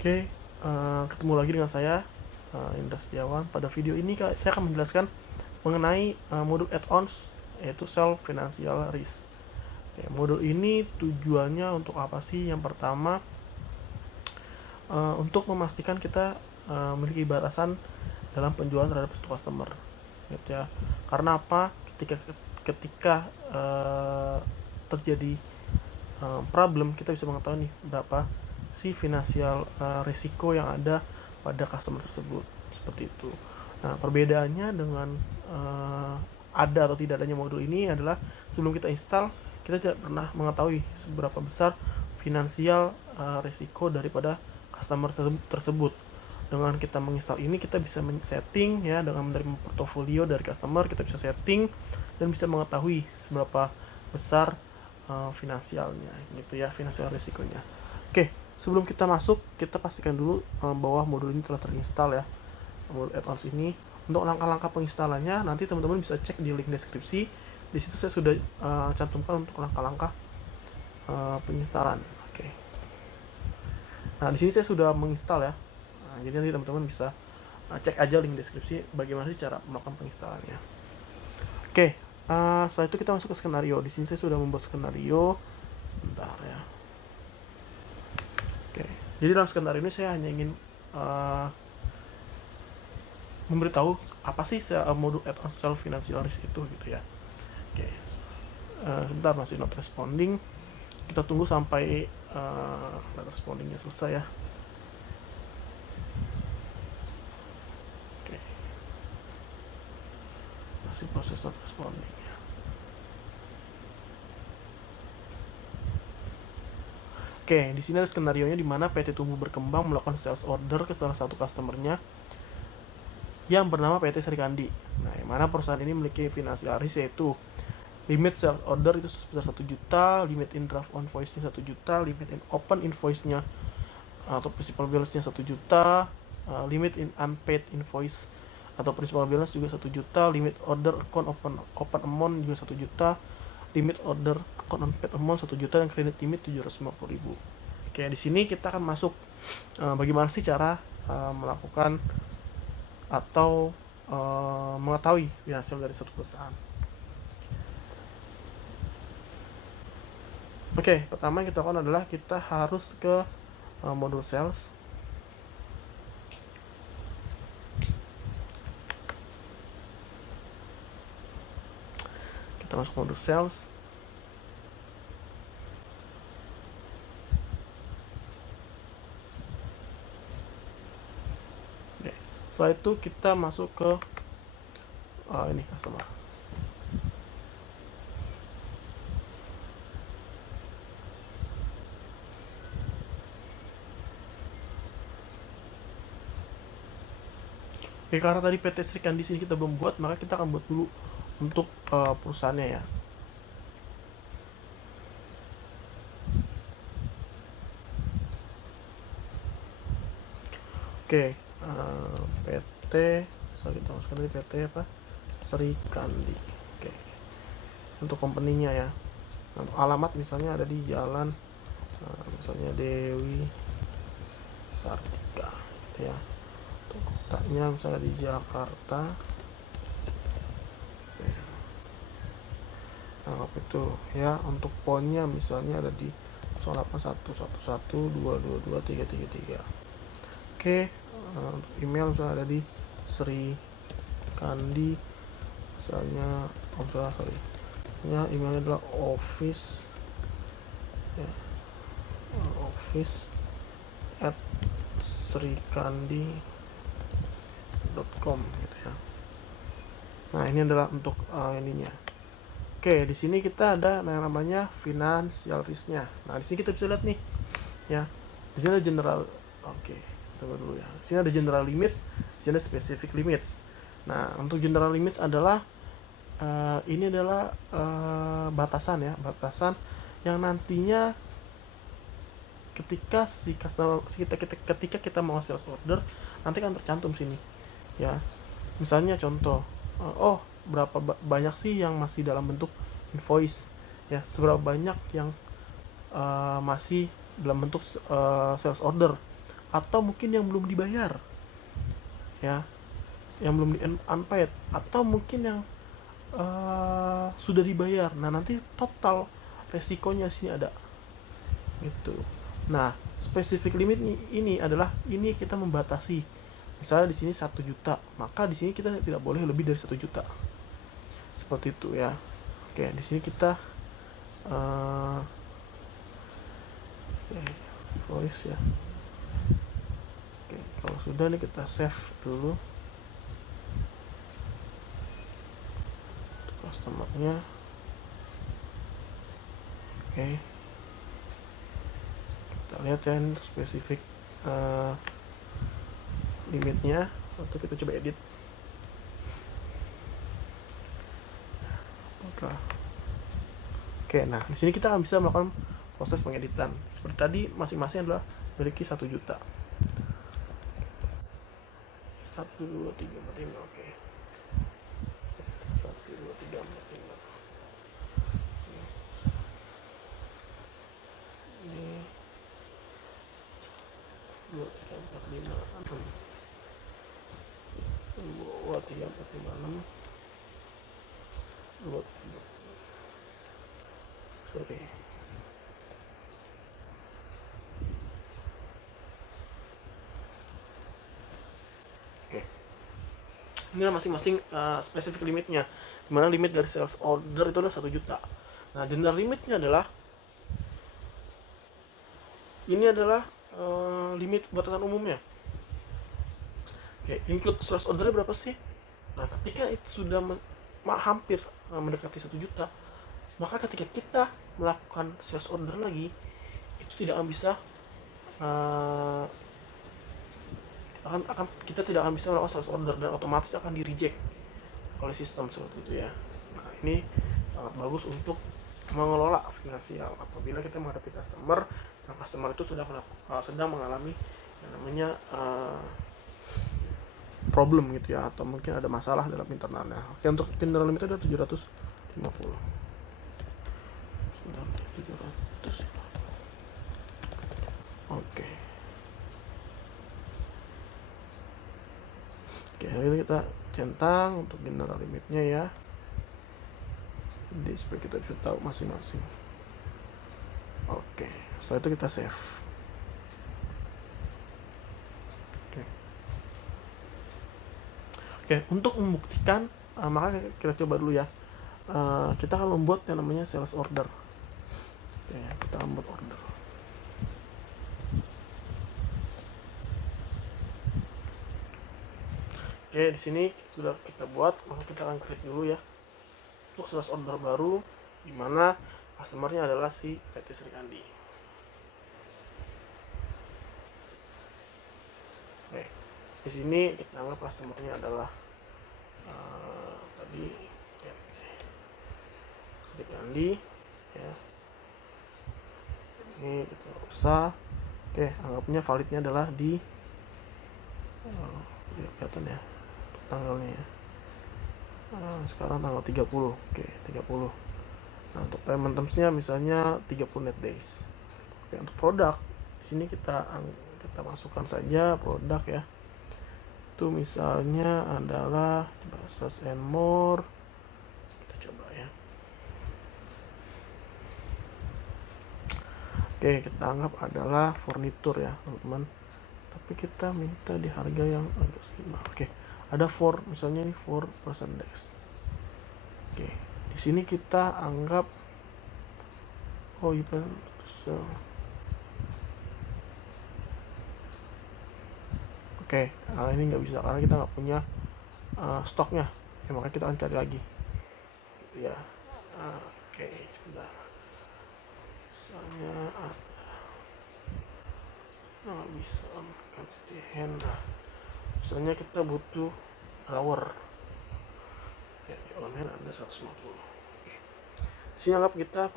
Oke, ketemu lagi dengan saya, Indra Setiawan. Pada video ini saya akan menjelaskan mengenai modul add-ons, yaitu self financial risk. Oke, modul ini tujuannya untuk apa sih? Yang pertama, untuk memastikan kita memiliki batasan dalam penjualan terhadap satu customer, gitu ya. Karena apa? Ketika terjadi problem, kita bisa mengetahui nih berapa si finansial risiko yang ada pada customer tersebut, seperti itu. Nah, perbedaannya dengan ada atau tidak adanya modul ini adalah sebelum kita install, kita tidak pernah mengetahui seberapa besar finansial risiko daripada customer tersebut. Dengan kita menginstal ini, kita bisa men-setting ya, dengan menerima portofolio dari customer, kita bisa setting dan bisa mengetahui seberapa besar finansialnya, gitu ya, finansial risikonya. Oke, sebelum kita masuk, kita pastikan dulu bahwa modul ini telah terinstall ya, modul add-ons ini. Untuk langkah-langkah penginstalannya, nanti teman-teman bisa cek di link deskripsi. Di situ saya sudah cantumkan untuk langkah-langkah penginstalan. Oke. Nah, di sini saya sudah menginstal ya. Nah, jadi nanti teman-teman bisa cek aja link deskripsi bagaimana sih cara melakukan penginstalannya. Oke, setelah itu kita masuk ke skenario. Di sini saya sudah membuat skenario. Sebentar ya. Oke, jadi dalam skenario ini saya hanya ingin memberitahu apa sih modul add-on self financial risk itu, gitu ya. Oke, sebentar, masih not responding. Kita tunggu sampai not respondingnya selesai ya. Oke, masih proses not responding ya. Oke, di sini ada skenario-nya di mana PT Tumbuh Berkembang melakukan sales order ke salah satu customernya yang bernama PT Serikandi. Nah, yang mana perusahaan ini memiliki financial risk, yaitu limit sales order itu sebesar 1 juta, limit in draft on invoice-nya 1 juta, limit in open invoice-nya atau principal balance-nya 1 juta, limit in unpaid invoice atau principal balance juga 1 juta, limit order account open amount juga 1 juta, limit order account unpaid amount 1 juta, dan credit limit 750.000. Oke, di sini kita akan masuk bagaimana sih cara melakukan atau mengetahui finansial dari suatu perusahaan. Oke, pertama yang kita lakukan adalah kita harus ke modul sales. Kita masuk modul sales. Oke, setelah itu kita masuk ke ini customer. Oke, karena tadi PT Serikandi di sini kita belum buat, maka kita akan buat dulu untuk perusahaannya ya. Oke, PT, so kita masukkan tadi PT apa? Serikandi. Oke, untuk company-nya ya. Untuk alamat misalnya ada di jalan, misalnya Dewi Sartika, gitu ya. Untuk kotanya misalnya di Jakarta. Nah, itu ya. Untuk ponnya misalnya ada di 081112223333. Oke, untuk email misalnya ada di Sri Kandi, misalnya ya, emailnya adalah office ya, office at srikandi.com, gitu ya. Nah, ini adalah untuk ininya. Oke, di sini kita ada yang namanya financial risk-nya. Nah, di sini kita bisa lihat nih ya. Di sini ada general. Oke, tunggu dulu ya. Di sini ada general limits, di sini ada specific limits. Nah, untuk general limits adalah ini adalah batasan ya, batasan yang nantinya ketika ketika kita mau sales order, nanti kan tercantum sini ya. Misalnya contoh, berapa banyak sih yang masih dalam bentuk invoice ya, seberapa banyak yang masih dalam bentuk sales order. atau mungkin yang belum dibayar ya, yang belum di unpaid, atau mungkin yang sudah dibayar. Nah, nanti total resikonya sini ada gitu. Nah, spesifik limit ini adalah ini kita membatasi. Misalnya di sini 1 juta, maka di sini kita tidak boleh lebih dari 1 juta. Seperti itu ya. Oke, di sini kita voice ya. Oke, kalau sudah nih kita save dulu customernya. Oke, kita lihat ya ini spesifik limitnya. Lalu kita coba edit. Oke, nah di sini kita bisa melakukan proses pengeditan. Seperti tadi, masing-masing adalah memiliki 1 juta. 1, 2, 3, 4, 5, oke. 1, 2, 3, 4, 5. Ini 2, 3, 4, 5, 6. 2, 3, 4, 5, 6. 2, 3, 4. Sorry. Oke. Ini masing-masing spesifik limitnya. Dimana limit dari sales order itu adalah 1 juta. Nah, general limitnya adalah ini adalah limit batasan umumnya. Oke, include sales ordernya berapa sih? Nah, ketika itu sudah hampir mendekati 1 juta, maka ketika kita melakukan sales order lagi, itu tidak akan bisa kita tidak akan bisa melakukan sales order, dan otomatis akan di reject oleh sistem seperti itu ya. Nah, ini sangat bagus untuk mengelola finansial apabila kita menghadapi customer dan customer itu sedang mengalami yang namanya problem gitu ya, atau mungkin ada masalah dalam internalnya. Oke, untuk internal limit itu ada 750. Oke. Oke, ini kita centang untuk general limitnya ya. Jadi supaya kita bisa tahu masing-masing. Oke, setelah itu kita save. Oke, untuk membuktikan, maka kita coba dulu ya. Kita akan membuat yang namanya sales order. Oke, kita membuat order. Oke, di sini sudah kita buat, maka kita akan create dulu ya. Untuk sales order baru, di mana customernya adalah si PT Sri Kandi. Oke, di sini kita anggap customernya adalah tadi PT Sri Kandi ya. Ini kita usah. Oke, anggapnya validnya adalah di kelihatan ya tanggalnya ya. Sekarang tanggal 30. Oke, 30. Nah, untuk payment terms-nya misalnya 30 net days. Oke, untuk produk di sini kita masukkan saja produk ya. Itu misalnya adalah search and more. Kita coba ya. Oke, kita anggap adalah furnitur ya, teman-teman. Tapi kita minta di harga yang agak seimbang. Oke, ada for, misalnya ini 4% days. Oke, di sini kita anggap even so. Oke, ini nggak bisa karena kita nggak punya stoknya ya, makanya kita akan cari lagi ya. Oke, sebentar, misalnya nggak bisa ganti hand. Misalnya kita butuh drawer ya, di online ada 150. Oke, sini anggap kita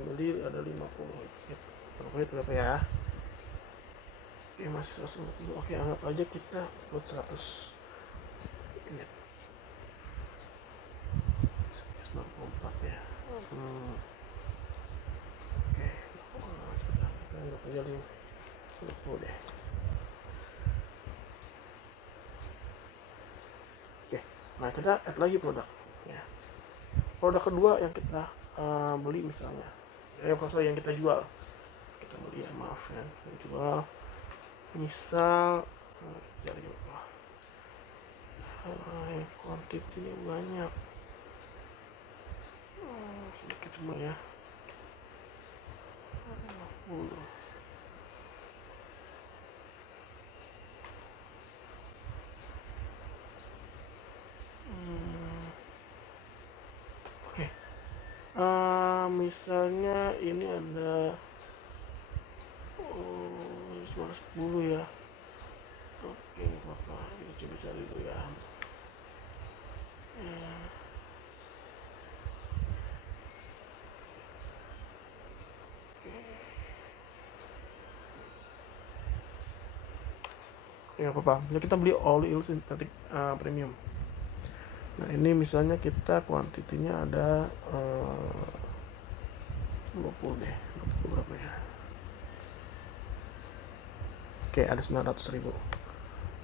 beli ada 50. Berapa ya? Oke, masih 150. Oke, anggap aja kita buat 100 unit. 164 ya. Oke, kita anggap aja 50 deh. Nah, kita add lagi produk ya. Produk kedua yang kita beli misalnya, yang kita jual, kita beli ya, maaf ya, kita jual misal cari apa, kuantitinya banyak, sedikit semua ya, 50. Oke. Misalnya ini ada cuma 10 ya. Oke, apa kita coba cari dulu ya. Ya apa-apa, jadi kita beli oil synthetic premium. Nah ini misalnya kita kuantitinya ada 20 deh, 20 berapa ya. Oke, ada 900.000.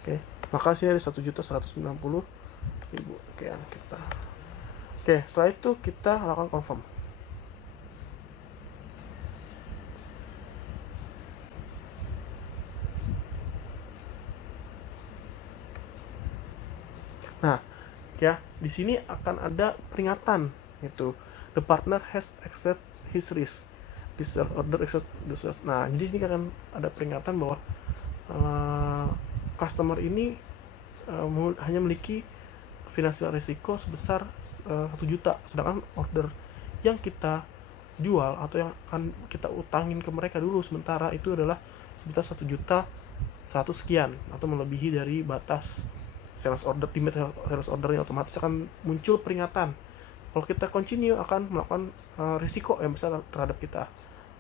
Oke, maka sini ada 1.190.000. Oke, kita. Oke, setelah itu kita lakukan confirm. Nah, ya, di sini akan ada peringatan itu. The partner has accepted his risk. This order accept this. Nah, jadi sini akan ada peringatan bahwa customer ini hanya memiliki finansial risiko sebesar 1 juta, sedangkan order yang kita jual atau yang akan kita utangin ke mereka dulu sementara itu adalah sebesar 1 juta 100 sekian atau melebihi dari batas sales order. Di sales ordernya otomatis akan muncul peringatan kalau kita continue akan melakukan risiko yang besar terhadap kita,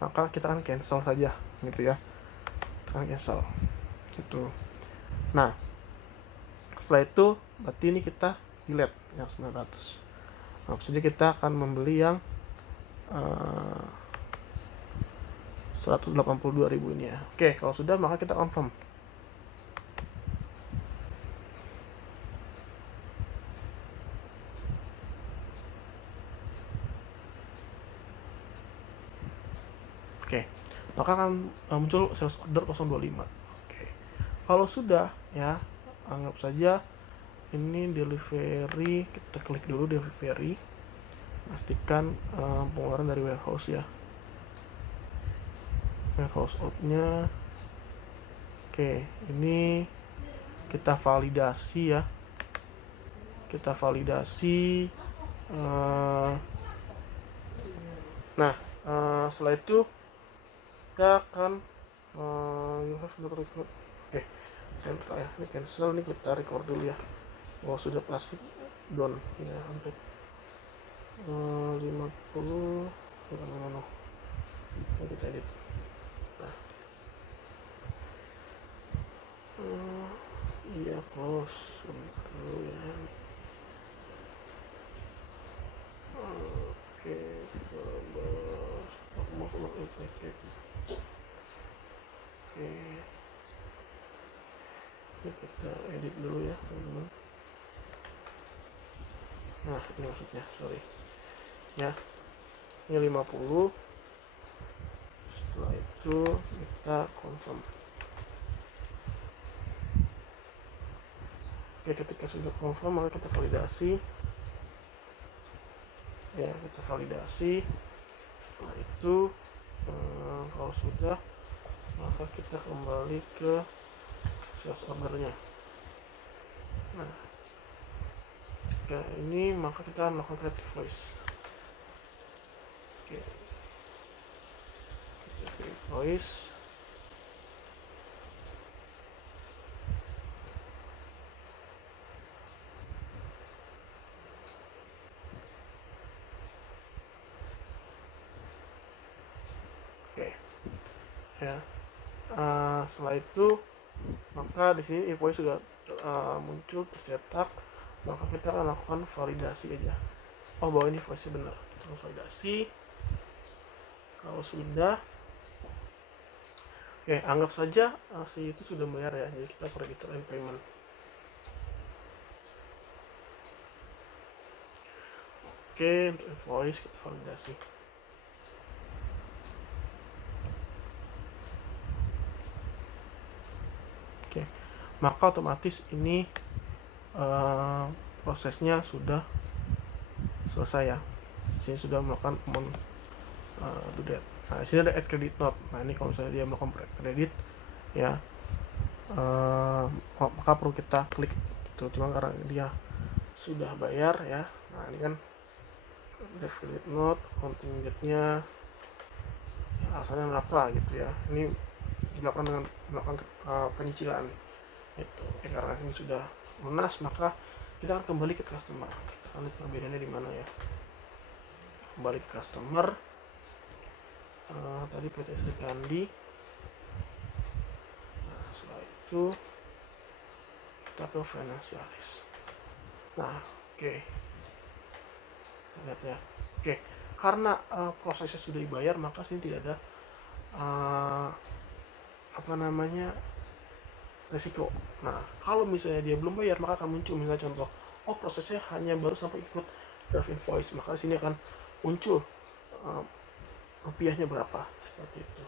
maka kita akan cancel saja gitu ya, kita akan cancel itu. Nah setelah itu berarti ini kita delete yang 900. Nah saja kita akan membeli yang 182.000 ini ya. Oke, kalau sudah maka kita confirm. Oke, maka akan muncul sales order 025. Oke, kalau sudah ya, anggap saja ini delivery, kita klik dulu delivery, pastikan pengeluaran dari warehouse ya, warehouse outnya. Oke, ini kita validasi ya, kita validasi. Nah setelah itu kita akan you have not record. Oke, saya ya, ini cancel, ini kita record dulu ya. Oh sudah pasti down ya, sampai 50 no. Ini kita edit. Nah iya close dulu ya. Oke, mau oke. Ini kita edit dulu ya teman-teman. Nah ini maksudnya, sorry ya, ini 50. Setelah itu kita confirm. Oke, ketika sudah confirm maka kita validasi ya, kita validasi. Setelah itu kalau sudah maka kita kembali ke sales ordernya. Nah ya ini maka kita melakukan creative voice. Oke, creative voice. Oke ya, setelah itu maka di sini invoice sudah muncul tercetak, maka kita akan lakukan validasi aja. Oh bahwa ini invoice benar, kita validasi. Kalau sudah, oke, anggap saja si itu sudah bayar ya, jadi kita register and payment. Oke, untuk invoice kita validasi. Oke, maka otomatis ini prosesnya sudah selesai ya. Sini sudah melakukan do that. Nah, di sini ada add credit note. Nah, ini kalau misalnya dia melakukan kredit ya, maka perlu kita klik gitu. Cuma karena dia sudah bayar ya. Nah, ini kan credit note, accounting date-nya ya, asalnya berapa gitu ya. Ini dilakukan dengan melakukan penyicilan itu. Ya, karena ini sudah lunas, maka kita akan kembali ke customer. Kita akan lihat perbedaannya di mana ya. Kembali ke customer. Tadi PT Sri Kandi. Nah, setelah itu kita ke financialis. Nah, oke. Lihat ya. Oke, karena prosesnya sudah dibayar, maka sini tidak ada resiko. Nah, kalau misalnya dia belum bayar, maka akan muncul misalnya contoh, prosesnya hanya baru sampai ikut draft invoice, maka sini akan muncul rupiahnya berapa, seperti itu.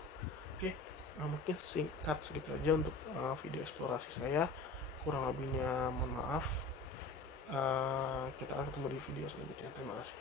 Oke, mungkin singkat segitu aja untuk video eksplorasi saya. Kurang lebihnya mohon maaf. Kita akan ketemu di video selanjutnya. Terima kasih.